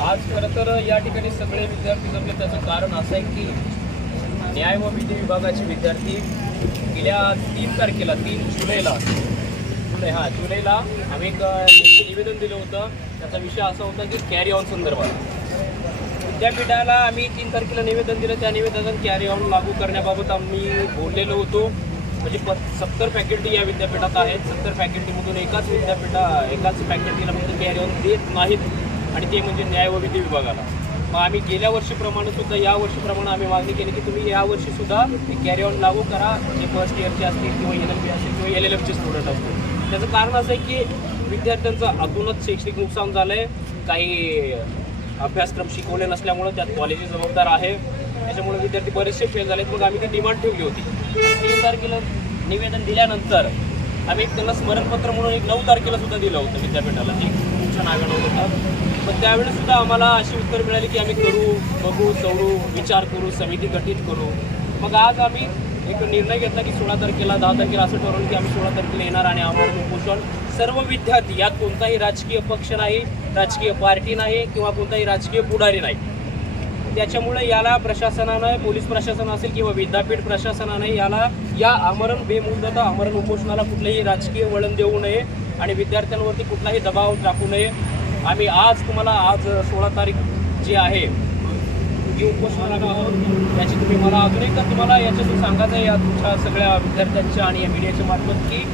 आज खरं तर या ठिकाणी सगळे विद्यार्थी जमले. त्याचं कारण असं आहे की न्याय व विधी विभागाचे विद्यार्थी गेल्या तीन तारखेला तीन जुलैला जुलै हा जुलैला आम्ही एक निवेदन दिलं होतं. त्याचा विषय असा होता की कॅरी ऑन संदर्भात. विद्यापीठाला आम्ही तीन तारखेला निवेदन दिलं. त्या निवेदनात कॅरी ऑन लागू करण्याबाबत आम्ही बोललेलो होतो. म्हणजे प सत्तर फॅकल्टी या विद्यापीठात आहेत. सत्तर फॅकल्टीमधून एकाच विद्यापीठा एकाच फॅकल्टीला म्हणजे कॅरियर देत नाहीत. आणि ते म्हणजे न्याय व विधी विभागाला. मग आम्ही गेल्या वर्षीप्रमाणे सुद्धा या वर्षीप्रमाणे आम्ही मागणी केली की तुम्ही या वर्षी सुद्धा कॅरी ऑन लागू करा. जे फर्स्ट इयरचे असतील किंवा एल एल बी असेल किंवा एल एल एफचे स्टुडंट असतील. त्याचं कारण असं आहे की विद्यार्थ्यांचं अजूनच शैक्षणिक नुकसान झालं आहे काही अभ्यासक्रम शिकवले नसल्यामुळं त्यात कॉलेज जबाबदार आहे. त्याच्यामुळे विद्यार्थी बरेचसे फेल झालेत. मग आम्ही ती डिमांड ठेवली होती. तीन तारखेला निवेदन दिल्यानंतर आम्ही एक त्यांना स्मरणपत्र म्हणून एक नऊ तारखेला सुद्धा दिलं होतं विद्यापीठाला. ते तुमच्या नाव्यानं होतं. पण त्यावेळेस सुद्धा आम्हाला अशी उत्तर मिळाली की आम्ही करू बघू चवडू विचार करू समिती गठीत करू. मग आज आम्ही एक निर्णय घेतला की सोळा तारखेला दहा तारखेला असं ठरवलं की आम्ही सोळा तारखेला येणार आणि आम्हाला उपोषण सर्व विद्यार्थी यात कोणताही राजकीय पक्ष नाही राजकीय पार्टी नाही किंवा कोणताही राजकीय पुढारी नाही. त्याच्यामुळे याला प्रशासनानं पोलीस प्रशासन असेल किंवा विद्यापीठ प्रशासनाने याला या आमरण बेमुदत आमरण उपोषणाला कुठलंही राजकीय वळण देऊ नये आणि विद्यार्थ्यांवरती कुठलाही दबाव टाकू नये. आम्ही आज तुम्हाला आज सोळा तारीख जी आहे जी उपोषणाला आहोत. याची तुम्ही मला अजून एकदा तुम्हाला याच्यातून सांगायचं आहे या तुमच्या सगळ्या विद्यार्थ्यांच्या आणि या मीडियाच्या मार्फत की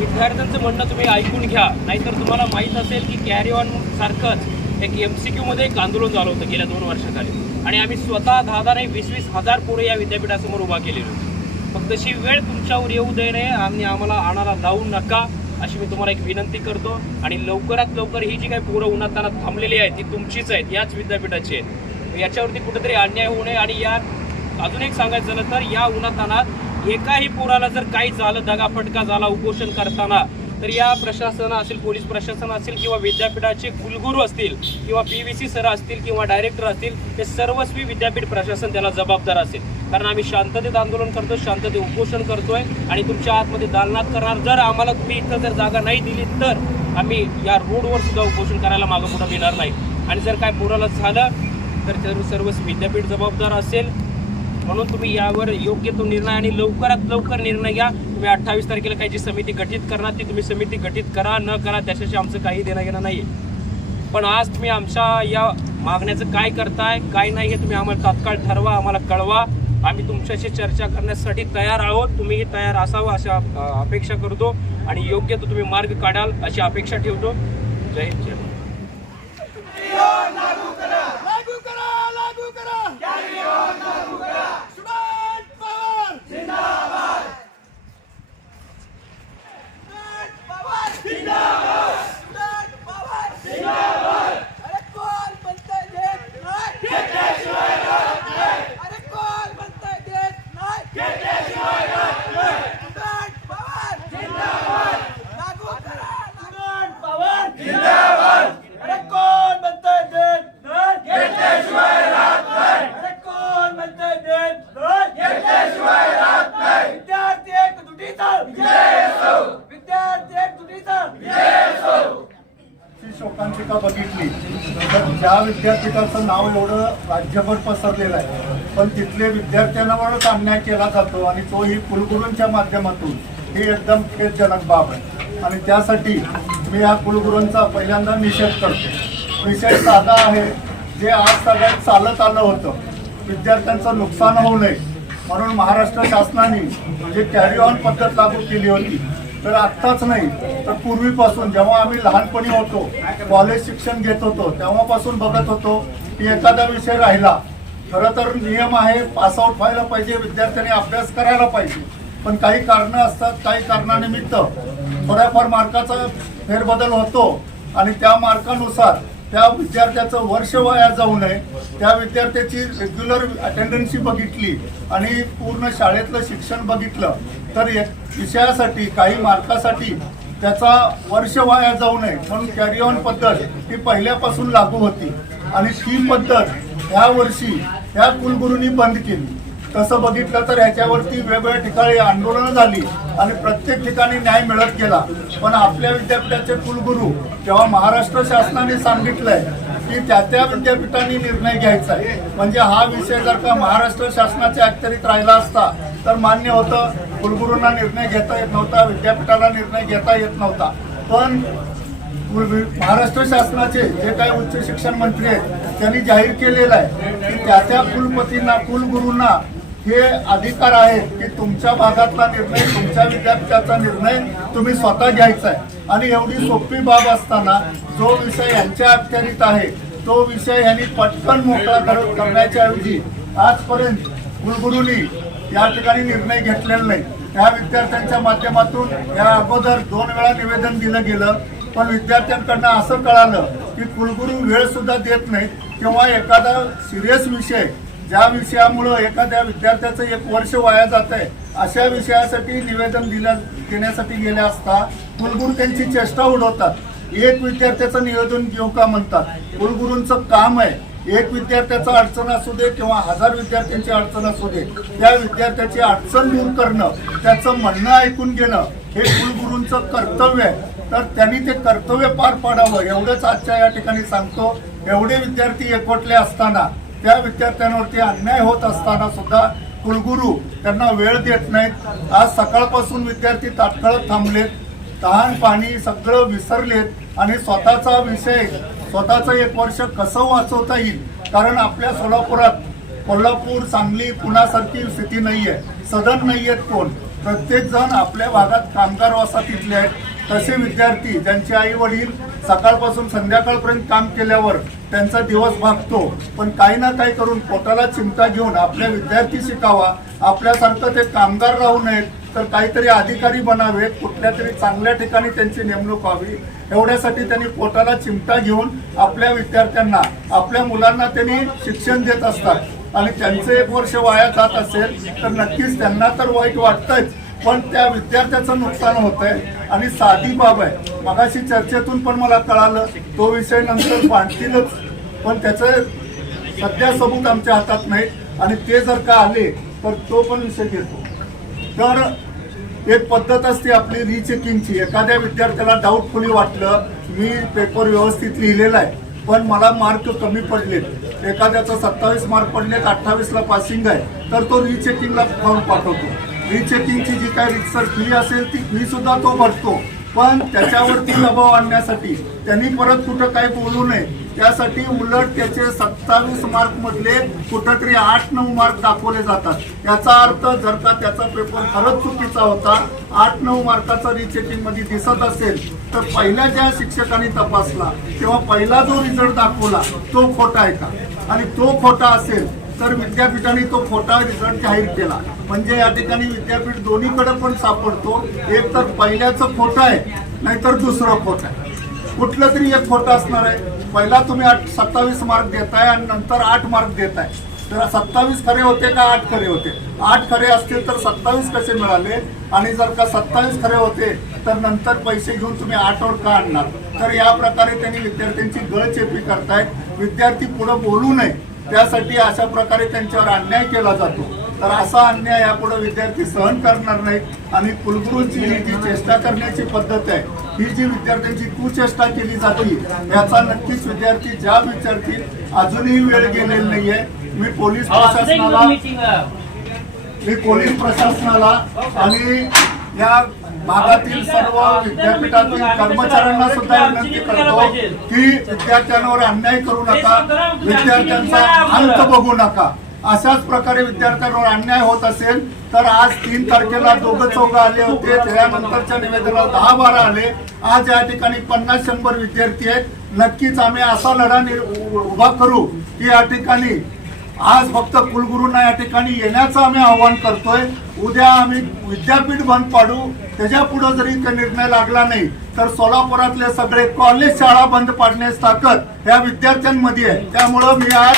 विद्यार्थ्यांचं म्हणणं तुम्ही ऐकून घ्या. नाहीतर तुम्हाला माहीत असेल की कॅरी ऑन सारखंच एक एम सी क्यूमध्ये एक आंदोलन झालं होतं गेल्या दोन वर्षाखाली. आणि आम्ही स्वतः दहा दहा नाही वीस वीस हजार पोरं या विद्यापीठासमोर उभा केलेली. होती फक्त तशी वेळ तुमच्यावर येऊ दे नये आणि आम्हाला आणायला लावू नका अशी मी तुम्हाला एक विनंती करतो. आणि लवकरात लवकर ही जी काही पोरं उन्हात तानात थांबलेली आहेत ती तुमचीच आहेत याच विद्यापीठाची आहेत. याच्यावरती कुठेतरी अन्याय होऊ नये आणि या अजून एक सांगायचं झालं तर या उन्हातानात एकाही पोराला जर काही झालं दगाफटका झाला उपोषण करताना तर या प्रशासन असेल पोलीस प्रशासन असेल किंवा विद्यापीठाचे कुलगुरू असतील किंवा पी व्ही सी सर असतील किंवा डायरेक्टर असतील ते सर्वस्वी विद्यापीठ प्रशासन त्याला जबाबदार असेल. कारण आम्ही शांततेत आंदोलन करतो शांततेत उपोषण करतोय आणि तुमच्या आतमध्ये दालनात करणार. जर आम्हाला तुम्ही इथं जर जागा नाही दिली तर आम्ही या रोडवर सुद्धा उपोषण करायला मागं पुढं येणार नाही. आणि जर काय पोराला झालं तर सर्व सर्वच विद्यापीठ जबाबदार असेल. म्हणून तुम्ही यावर योग्य तो निर्णय आणि लवकरात लवकर निर्णय घ्या. तुम्ही अठ्ठावीस तारखेला काही जी समिती गठीत करणार ती तुम्ही समिती गठीत करा न करा त्याच्याशी आमचं काही देणं घेणं नाही पण आज तुम्ही आमच्या या मागण्याचं काय करताय काय नाही हे तुम्ही आम्हाला तात्काळ ठरवा आम्हाला कळवा. आम्ही तुमच्याशी चर्चा करण्यासाठी तयार आहोत. तुम्हीही तयार असावं अशा अपेक्षा करतो आणि योग्य तो तुम्ही मार्ग काढाल अशी अपेक्षा ठेवतो. जय हिंद जय लागू करा लागू करा लागू करा स्टुडंट पॉवर जिंदाबाद स्टुडंट पॉवर जिंदाबाद स्टुडंट पॉवर जिंदाबाद अरे कोण म्हणतंय देत नाही घेतल्याशिवाय राहत नाही अरे कोण म्हणतंय देत नाही घेतल्याशिवाय राहत नाही स्टुडंट पॉवर जिंदाबाद लागू करा स्टुडंट पॉवर जिंदाबाद अरे कोण म्हणतंय देत नाही घेतल्याशिवाय राहत नाही अरे कोण म्हणतंय देत नाही घेतल्याशिवाय राहत नाही विद्यार्थी एक तुटीचा विजय असो विद्यार्थी एक तुटीचा विजय असो ची शोकांतिका बघितली त्या विद्यापीठाचं नाव एवढं राज्यभर पसरलेलं आहे. पण तिथले विद्यार्थ्यांवरच अन्याय केला जातो आणि तोही कुलगुरूंच्या माध्यमातून. ही एकदम खेदजनक बाब आहे. आणि त्यासाठी मी या कुलगुरूंचा पहिल्यांदा निषेध करतो. विषय साधा आहे. जे आज सगळ्यात चालत आलं होतं. विद्यार्थ्यांचं नुकसान होऊ नये. म्हणून महाराष्ट्र शासनाने म्हणजे कॅरी ऑन पद्धत लागू केली होती. तर आत्ताच नाही तर पूर्वीपासून जेव्हा आम्ही लहानपणी होतो कॉलेज शिक्षण घेत होतो तेव्हापासून बघत होतो की एखादा विषय राहिला खरं तर नियम आहे पासआउट व्हायला पाहिजे विद्यार्थ्यांनी अभ्यास करायला पाहिजे. पण काही कारणं असतात काही कारणानिमित्त. थोड्याफार मार्काचा फेरबदल होतो आणि त्या मार्कानुसार त्या विद्यार्थ्याचं वर्ष वाया जाऊ नये. त्या विद्यार्थ्याची रेग्युलर अटेंडन्सी बघितली आणि पूर्ण शाळेतलं शिक्षण बघितलं. तर विषयासाठी काही मार्कासाठी त्याचा वर्ष वाया जाऊ नये. म्हणून कॅरी ऑन पद्धत ही पहिल्यापासून लागू होती. आणि ती पद्धत ह्या वर्षी ह्या कुलगुरूंनी बंद केली. तसं बघितलं तर ह्याच्यावरती वेगवेगळ्या ठिकाणी आंदोलनं झाली आणि प्रत्येक ठिकाणी न्याय मिळत गेला. पण आपल्या विद्यापीठाचे कुलगुरू जेव्हा महाराष्ट्र शासनाने सांगितलंय की त्या त्या विद्यापीठांनी निर्णय घ्यायचा आहे. म्हणजे हा विषय जर का महाराष्ट्र शासनाच्या अखत्यारीत राहिला असता तर मान्य होतं कुलगुरूंना निर्णय घेता येत नव्हता विद्यापीठाला निर्णय घेता येत नव्हता. पण महाराष्ट्र शासनाचे जे काही उच्च शिक्षण मंत्री आहेत त्यांनी जाहीर केलेलं आहे की त्या त्या कुलपतींना कुलगुरूंना हे अधिकार आहेत की तुमच्या भागातला निर्णय तुमच्या विद्यापीठाचा निर्णय तुम्ही स्वतः घ्यायचा आहे. आणि एवढी सोपी बाब असताना जो विषय यांच्या अखत्यारीत आहे तो विषय यांनी पटकन मोकळा कर- करण्याच्या ऐवजी आजपर्यंत कुलगुरूंनी या ठिकाणी निर्णय घेतलेला नाही. या विद्यार्थ्यांच्या माध्यमातून या अगोदर दोन वेळा निवेदन दिलं गेलं पण विद्यार्थ्यांकडनं असं कळालं की कुलगुरू वेळ सुद्धा देत नाहीत किंवा एखादा सिरियस विषय ज्या विषयामुळं एखाद्या विद्यार्थ्याचं एक वर्ष वाया जात आहे अशा विषयासाठी निवेदन दिल्या देण्यासाठी गेले असता कुलगुरू त्यांची चेष्टा उडवतात. एक विद्यार्थ्याचं निवेदन घेऊ का म्हणतात? कुलगुरूंचं काम आहे. एक विद्यार्थ्याचा अडचण असू दे किंवा हजार विद्यार्थ्यांची अडचण असू दे त्या विद्यार्थ्याची अडचण दूर करणं त्याचं म्हणणं ऐकून घेणं हे कुलगुरूंचं कर्तव्य आहे. तर त्यांनी ते कर्तव्य पार पाडावं. एवढंच आजच्या या ठिकाणी सांगतो. एवढे विद्यार्थी एकवटले असताना त्या विद्यार्थ्यांवरती अन्याय होत असताना सुद्धा कुलगुरू त्यांना वेळ देत नाहीत. आज सकाळपासून विद्यार्थी तात्काळ थांबलेत तहान पाणी सगळं विसरलेत आणि स्वतःचा विषय स्वतःचं एक वर्ष कसं वाचवता येईल? कारण आपल्या सोलापुरात कोल्हापूर सांगली पुण्यासारखी स्थिती नाही आहे सदन आहेत कोण. प्रत्येक जण आपल्या भागात कामगार वसाहतीतले आहेत. तसे विद्यार्थी ज्यांचे आई वडील सकाळपासून संध्याकाळपर्यंत काम केल्यावर त्यांचा दिवस भागतो. पण काही ना काही करून पोटाला चिंता घेऊन आपल्या विद्यार्थी शिकावा. आपल्यासारखं ते कामगार राहू नयेत. तर काहीतरी अधिकारी बनावेत कुठल्या तरी चांगल्या ठिकाणी त्यांची नेमणूक व्हावी एवढ्यासाठी त्यांनी पोटाला चिमटा घेऊन आपल्या विद्यार्थ्यांना आपल्या मुलांना त्यांनी शिक्षण देत असतात. आणि त्यांचं एक वर्ष वाया जात असेल तर नक्कीच त्यांना तर वाईट वाटतंच पण त्या विद्यार्थ्याचं नुकसान होत आहे आणि साधी बाब आहे मगाशी चर्चेतून पण मला कळालं तो विषय नंतर मांडतीलच पण त्याचं सध्या सबूत आमच्या हातात नाहीत. आणि ते जर का आले तर तो पण विषय घेतो. तर एक पद्धत असते आपली रिचेकिंगची एखाद्या विद्यार्थ्याला डाऊटफुली वाटलं मी पेपर व्यवस्थित लिहिलेला आहे पण मला मार्क कमी पडलेत. एखाद्याचं सत्तावीस मार्क पडलेत अठ्ठावीसला पासिंग आहे तर तो रिचेकिंगला फॉर्म पाठवतो. रिचेकिंगची जी काय रिक्सर फी असेल ती फी सुद्धा तो भरतो. पण त्याच्यावरती दबाव आणण्यासाठी त्यांनी परत कुठं काय बोलू नये त्यासाठी उलट त्याचे सत्तावीस मार्क मधले कुठंतरी आठ नऊ मार्क दाखवले जातात. याचा अर्थ जर का त्याचा पेपर खरंच चुकीचा होता आठ नऊ मार्काचा रिचेकिंगमध्ये दिसत असेल तर पहिल्या ज्या शिक्षकांनी तपासला तेव्हा पहिला जो रिझल्ट दाखवला तो खोटा आहे का? आणि तो खोटा असेल तर विद्यापीठाने तो खोटा रिझल्ट जाहीर केला. म्हणजे या ठिकाणी विद्यापीठ दोन्हीकडे पण सापडतो. एक तर पहिल्याचं खोटं आहे नाहीतर दुसरं खोटं आहे. कुठलं तरी एक खोटं असणार आहे. पहिला तुम्ही आठ सत्तावीस मार्क देताय आणि नंतर आठ मार्क देताय. तर सत्तावीस खरे होते का आठ खरे होते? आठ खरे असतील तर सत्तावीस कसे मिळाले? आणि जर का सत्तावीस खरे होते तर नंतर पैसे घेऊन तुम्ही आठवर का आणणार? तर या प्रकारे त्यांनी विद्यार्थ्यांची गळचेपी करतायत. विद्यार्थी पुढे बोलू नये. त्यासाठी अशा प्रकारे त्यांच्यावर अन्याय केला जातो. तर असा अन्याय यापुढे विद्यार्थी सहन करणार नाहीत. आणि कुलगुरूंची ही जी चेष्टा करण्याची पद्धत आहे ही जी विद्यार्थ्यांची कुचेष्टा केली जाते याचा नक्कीच विद्यार्थी ज्या विद्यार्थी अजूनही वेळ गेलेली नाहीये मी पोलीस प्रशासनाला मी पोलीस प्रशासनाला आणि या भागातील सर्व विद्यापीठातील कर्मचाऱ्यांना सुद्धा विनंती करतो की विद्यार्थ्यांवर अन्याय करू नका. विद्यार्थ्यांचा अंत बघू नका. अशाच प्रकारे विद्यार्थ्यांवर अन्याय होत असेल तर आज तीन तारखेला दोघं चौघ आले होते. त्यानंतरच्या निवेदनाला दहा बारा आले. आज या ठिकाणी पन्नास शंभर विद्यार्थी आहेत. नक्कीच आम्ही असा लढा उभा करू की या ठिकाणी आज फक्त कुलगुरूंना या ठिकाणी येण्याचं आम्ही आव्हान करतोय. उद्या आम्ही विद्यापीठ बंद पाडू त्याच्या पुढे जरी निर्णय लागला नाही तर सोलापुरातले सगळे कॉलेज शाळा बंद पाडण्यास ताकद या विद्यार्थ्यांमध्ये आहे. त्यामुळं मी आज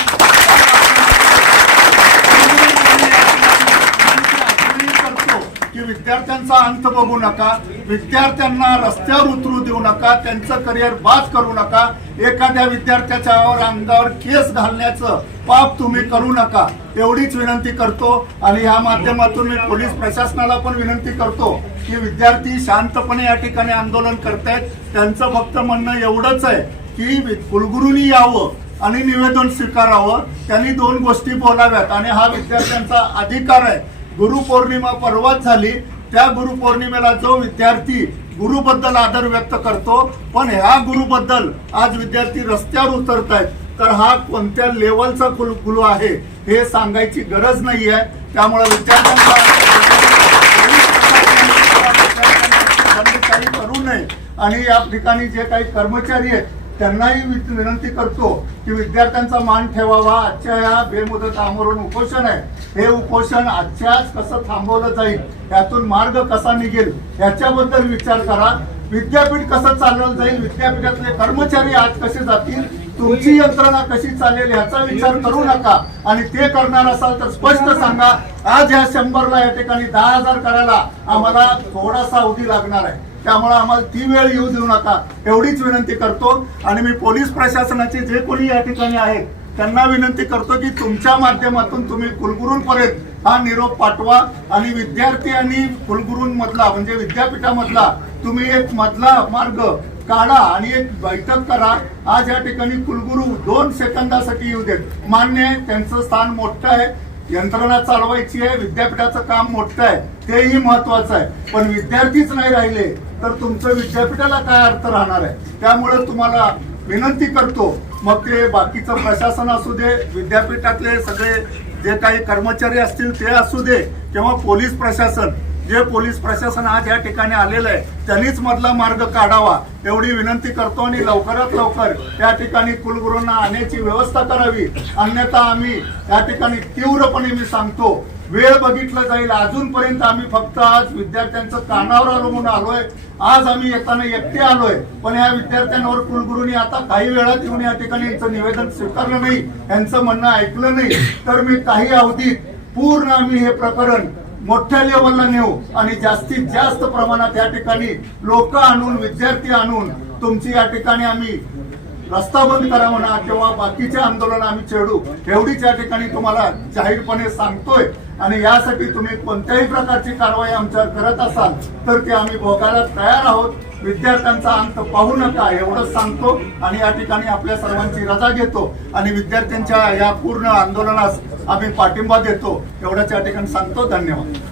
करतो की विद्यार्थ्यांचा अंत बघू नका विद्यार्थ्यांना रस्त्यावर उतरू देऊ नका त्यांचं करिअर बाद करू नका एखाद्या विद्यार्थ्याच्या अंगावर केस घालण्याचं पाप तुम्ही करू नका. एवढीच विनंती करतो आणि या माध्यमातून मी पोलीस प्रशासनाला पण विनंती करतो की विद्यार्थी शांतपणे या ठिकाणी आंदोलन करतायत. त्यांचं फक्त म्हणणं एवढंच आहे की कुलगुरूंनी यावं आणि निवेदन स्वीकारावं. त्यांनी दोन गोष्टी बोलाव्यात आणि हा विद्यार्थ्यांचा अधिकार आहे. गुरुपौर्णिमा परवाच झाली. त्या गुरुपौर्णिमेला जो विद्यार्थी गुरुबद्दल आदर व्यक्त करतो. पण ह्या गुरुबद्दल आज विद्यार्थी रस्त्यावर उतरत आहेत तर हा कोणत्या लेवलचा कुल गुरु आहे हे सांगायची गरज नाही आहे त्यामुळे विद्यार्थ्यांना काही करू नये. आणि या ठिकाणी जे काही कर्मचारी आहेत त्यांनाही विनंती करतो की विद्यार्थ्यांचा मान ठेवावा. आजच्या या बेमुदत आमरण उपोषण आहे. हे उपोषण आजच्याच कसं थांबवलं जाईल यातून मार्ग कसा निघेल याच्याबद्दल विचार करा. विद्यापीठ कसं चालवलं जाईल विद्यापीठातले कर्मचारी आज कसे जातील तुमची यंत्रणा कशी चालेल याचा विचार करू नका. आणि ते करणार असाल तर स्पष्ट सांगा आज या शंभरला या ठिकाणी दहा हजार करायला आम्हाला थोडासा अवधी लागणार आहे. त्यामुळे आम्हाला ती वेळ येऊ देऊ नका. एवढीच विनंती करतो आणि मी पोलीस प्रशासनाचे जे कोणी या ठिकाणी आहेत त्यांना विनंती करतो की तुमच्या माध्यमातून तुम्ही कुलगुरूंपर्यंत हा निरोप पाठवा आणि विद्यार्थी आणि कुलगुरूंमधला म्हणजे विद्यापीठामधला तुम्ही एक मधला मार्ग काढा आणि एक बैठक करा. आज या ठिकाणी कुलगुरू दोन सेकंदासाठी येऊ देत. मान्य आहे त्यांचं स्थान मोठं आहे. यंत्रणा चालवायची आहे विद्यापीठाचं काम मोठं आहे तेही महत्वाचं आहे. पण विद्यार्थीच नाही राहिले तर तुमचं विद्यापीठाला काय अर्थ राहणार आहे? त्यामुळे तुम्हाला विनंती करतो मग ते बाकीचं प्रशासन असू दे विद्यापीठातले सगळे जे काही कर्मचारी असतील ते असू दे किंवा पोलीस प्रशासन जे पोलीस प्रशासन आज या ठिकाणी आलेलं आहे त्यांनीच मधला मार्ग काढावा एवढी विनंती करतो आणि लवकरात लवकर या ठिकाणी कुलगुरूंना आणण्याची व्यवस्था करावी. अन्यथा आम्ही या ठिकाणी तीव्रपणे मी सांगतो वेळ बघितलं जाईल अजूनपर्यंत आम्ही फक्त आज विद्यार्थ्यांचं कानावर अवलंबून आलोय. आज आम्ही येताना एकटे आलोय पण या विद्यार्थ्यांवर कुलगुरूंनी आता काही वेळात येऊन या ठिकाणी यांचं निवेदन स्वीकारलं नाही यांचं म्हणणं ऐकलं नाही. तर मी काही अवधीत पूर्ण आम्ही हे प्रकरण मोठ्या लेवलला नेऊ आणि जास्तीत जास्त प्रमाणात या ठिकाणी लोक आणून विद्यार्थी आणून तुमची या ठिकाणी आम्ही रस्ता बंद करा म्हणा किंवा बाकीचे आंदोलन आम्ही छेडू एवढीच या ठिकाणी तुम्हाला जाहीरपणे सांगतोय. आणि यासाठी तुम्ही कोणत्याही प्रकारची कारवाई आमच्यावर करत असाल तर ते आम्ही भोगायला तयार आहोत. विद्यार्थ्यांचा अंत पाहू नका एवढंच सांगतो आणि या ठिकाणी आपल्या सर्वांची रजा घेतो आणि विद्यार्थ्यांच्या या पूर्ण आंदोलनास आम्ही पाठिंबा देतो. एवढंच या ठिकाणी सांगतो. धन्यवाद.